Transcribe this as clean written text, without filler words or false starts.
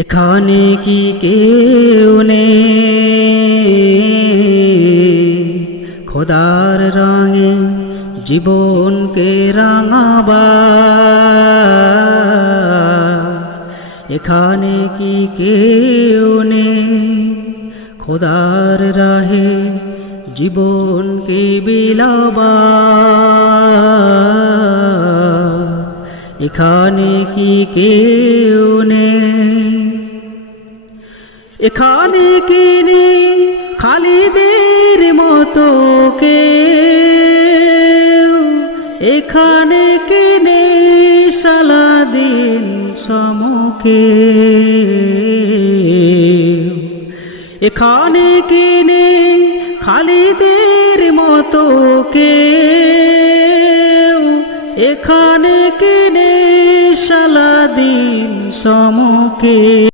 এখানে কি কেউ নেই খোদার রঙে জীবনকে রাঙাবা? এখানে কি কেউ নেই খোদার রাহে জীবনকে বিলাবা? এখানে কি কেউ নেই? এখানে কি নেই খালিদের মতো কেউ? এখানে কি নেই সালাদিন সমকে? এখানে কি নেই খালিদের মতো কেউ? এখানে কি নেই সালাদিন সমকে?